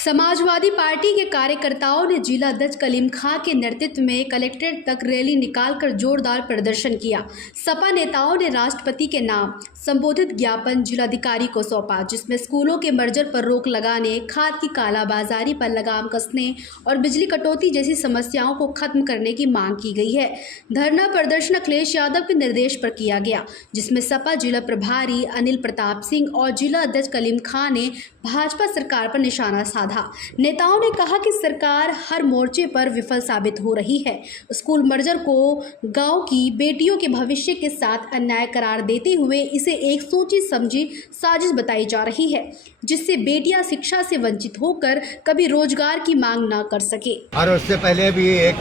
Samajwadi party के कार्यकर्ताओं ने जिला अध्यक्ष कलीम खां के नेतृत्व में कलेक्ट्रेट तक रैली निकालकर जोरदार प्रदर्शन किया। सपा नेताओं ने राष्ट्रपति के नाम संबोधित ज्ञापन जिलाधिकारी को सौंपा, जिसमें स्कूलों के मर्जर पर रोक लगाने, खाद की कालाबाजारी पर लगाम कसने और बिजली कटौती जैसी समस्याओं को खत्म करने की मांग की गई है। धरना प्रदर्शन अखिलेश यादव के निर्देश पर किया गया, जिसमें सपा जिला प्रभारी अनिल प्रताप सिंह और जिला अध्यक्ष कलीम खां ने भाजपा सरकार पर निशाना साधा। नेताओं ने कहा कि सरकार हर मोर्चे पर विफल साबित हो रही है। स्कूल मर्जर को गांव की बेटियों के भविष्य के साथ अन्याय करार देते हुए इसे एक सोची समझी साजिश बताई जा रही है, जिससे बेटियां शिक्षा से वंचित होकर कभी रोजगार की मांग न कर सके। और उससे पहले भी एक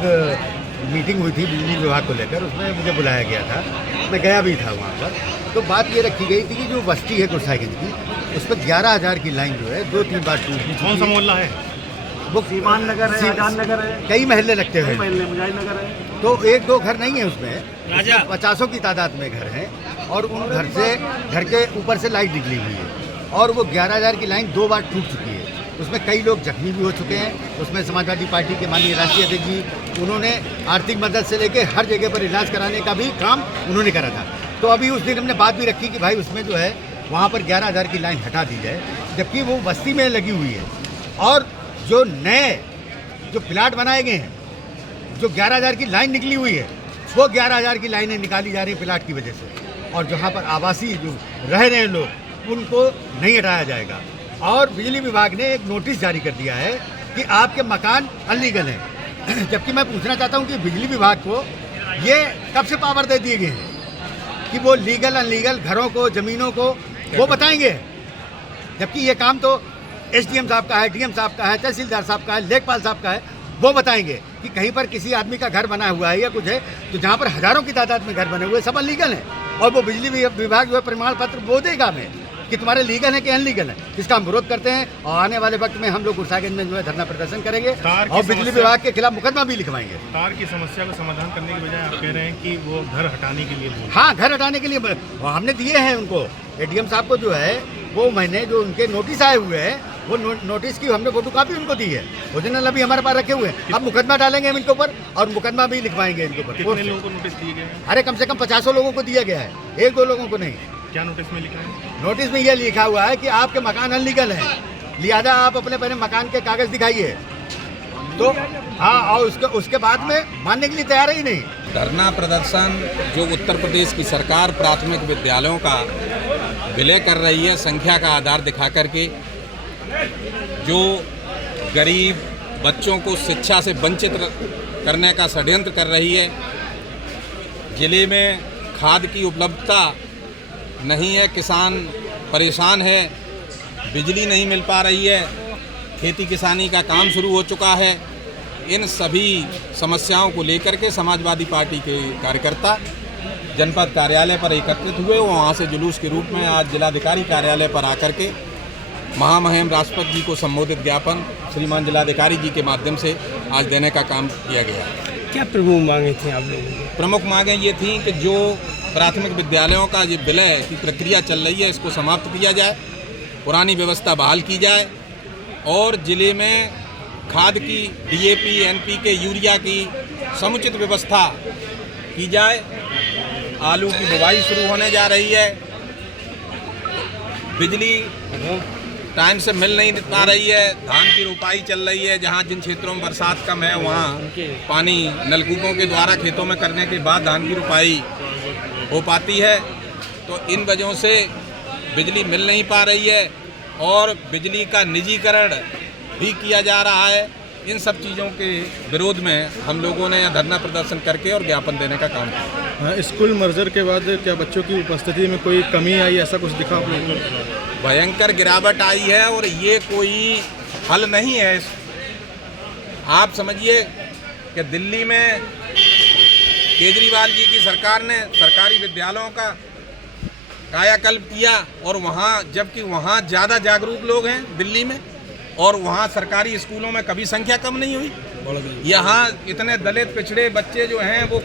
मीटिंग हुई थी बिजली विभाग को लेकर, उसमें मुझे बुलाया गया था, मैं गया भी था वहाँ पर। तो बात ये रखी गई थी कि जो बस्ती है कुर्साईगंज की, उस पर 11,000 की लाइन जो है 2-3 बार टूटी। कौन सा मोहल्ला है? वो सीमान नगर है, आजाद नगर है, कई महल्ले लगते हैं, मुजाहिद नगर है। तो 1-2 घर नहीं है उसमें 50 की तादाद में घर हैं, और उन घर के ऊपर से लाइट निकली हुई है, और वो 11,000 की लाइन 2 बार टूट चुकी है। उसमें कई लोग जख्मी भी हो चुके हैं। उसमें समाजवादी पार्टी के माननीय राष्ट्रीय अध्यक्ष जी, उन्होंने आर्थिक मदद से लेकर हर जगह पर इलाज कराने का भी काम उन्होंने करा था। तो अभी उस दिन हमने बात भी रखी कि भाई उसमें जो है वहाँ पर 11,000 की लाइन हटा दी जाए, जबकि वो बस्ती में लगी हुई है। और जो नए जो प्लाट बनाए गए हैं, जो 11,000 की लाइन निकली हुई है, वो 11,000 की लाइनें निकाली जा रही हैं प्लाट की वजह से। और जहाँ पर आवासीय जो रह रहे हैं लोग, उनको नहीं हटाया जाएगा। और बिजली विभाग ने एक नोटिस जारी कर दिया है कि आपके मकान अनलीगल हैं। जबकि मैं पूछना चाहता हूँ कि बिजली विभाग को ये कब से पावर दे दिए गए हैं कि वो लीगल अनलीगल घरों को, ज़मीनों को वो बताएंगे, जबकि ये काम तो एसडीएम साहब का है, डीएम साहब का है, तहसीलदार साहब का है, लेखपाल साहब का है। वो बताएंगे कि कहीं पर किसी आदमी का घर बना हुआ है या कुछ है, तो जहाँ पर हज़ारों की तादाद में घर बने हुए सब अनलीगल हैं, और वो बिजली विभाग जो है प्रमाण पत्र वो देगा हमें कि तुम्हारे लीगल है कि अनलीगल है। इसका हम विरोध करते हैं, और आने वाले वक्त में हम लोग कुर्साईगंज में जो है धरना प्रदर्शन करेंगे और बिजली विभाग के खिलाफ मुकदमा भी लिखवाएंगे। तार की समस्या का समाधान करने की बजाय आप कह रहे हैं कि वो घर हटाने के लिए। हाँ, घर हटाने के लिए हमने दिए हैं उनको। एडीएम साहब को जो है वो मैंने जो उनके नोटिस आए हुए हैं, वो नोटिस की हमने फोटो कापी उनको दी है, ओरिजिनल अभी हमारे पास रखे हुए हैं। अब मुकदमा डालेंगे हम इनके ऊपर, और मुकदमा भी लिखवाएंगे इनके ऊपर। कितने लोगों को नोटिस दिए गए? अरे कम से कम 50 लोगों को दिया गया है, 1-2 लोगों को नहीं। क्या नोटिस में लिखा है? नोटिस में यह लिखा हुआ है कि आपके मकान अनलीगल हैं, लिहाजा आप अपने पहले मकान के कागज दिखाइए। तो हाँ, और उसके बाद में मानने के लिए तैयार ही नहीं। धरना प्रदर्शन जो उत्तर प्रदेश की सरकार प्राथमिक विद्यालयों का विलय कर रही है संख्या का आधार दिखा करके, जो गरीब बच्चों को शिक्षा से वंचित करने का षड्यंत्र कर रही है। जिले में खाद की उपलब्धता नहीं है, किसान परेशान है, बिजली नहीं मिल पा रही है, खेती किसानी का काम शुरू हो चुका है। इन सभी समस्याओं को लेकर के समाजवादी पार्टी के कार्यकर्ता जनपद कार्यालय पर एकत्रित हुए। वहाँ से जुलूस के रूप में आज जिलाधिकारी कार्यालय पर आकर के महामहिम राष्ट्रपति जी को संबोधित ज्ञापन श्रीमान जिलाधिकारी जी के माध्यम से आज देने का काम किया गया। क्या प्रमुख मांगे थी आप लोगों की? प्रमुख मांगें ये थी कि जो प्राथमिक विद्यालयों का ये विलय की प्रक्रिया चल रही है, इसको समाप्त किया जाए, पुरानी व्यवस्था बहाल की जाए, और ज़िले में खाद की डीएपी, एनपीके, यूरिया की समुचित व्यवस्था की जाए। आलू की बुवाई शुरू होने जा रही है, बिजली टाइम से मिल नहीं पा रही है, धान की रोपाई चल रही है, जहाँ जिन क्षेत्रों में बरसात कम है वहाँ पानी नलकूपों के द्वारा खेतों में करने के बाद धान की रोपाई हो पाती है। तो इन वजहों से बिजली मिल नहीं पा रही है, और बिजली का निजीकरण भी किया जा रहा है। इन सब चीज़ों के विरोध में हम लोगों ने यहाँ धरना प्रदर्शन करके और ज्ञापन देने का काम किया। स्कूल मर्जर के बाद क्या बच्चों की उपस्थिति में कोई कमी आई, ऐसा कुछ दिखा आप लोगों को? भयंकर गिरावट आई है, और ये कोई हल नहीं है। आप समझिए कि दिल्ली में केजरीवाल जी की सरकार ने सरकारी विद्यालयों का कायाकल्प किया, और वहाँ जबकि वहाँ ज़्यादा जागरूक लोग हैं दिल्ली में, और वहाँ सरकारी स्कूलों में कभी संख्या कम नहीं हुई। यहाँ इतने दलित पिछड़े बच्चे जो हैं वो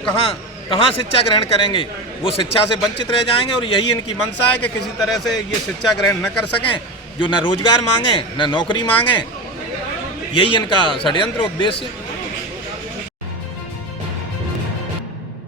कहाँ शिक्षा ग्रहण करेंगे? वो शिक्षा से वंचित रह जाएंगे, और यही इनकी मंशा है कि किसी तरह से ये शिक्षा ग्रहण न कर सकें, जो न रोजगार मांगें न नौकरी मांगें। यही इनका षड्यंत्र उद्देश्य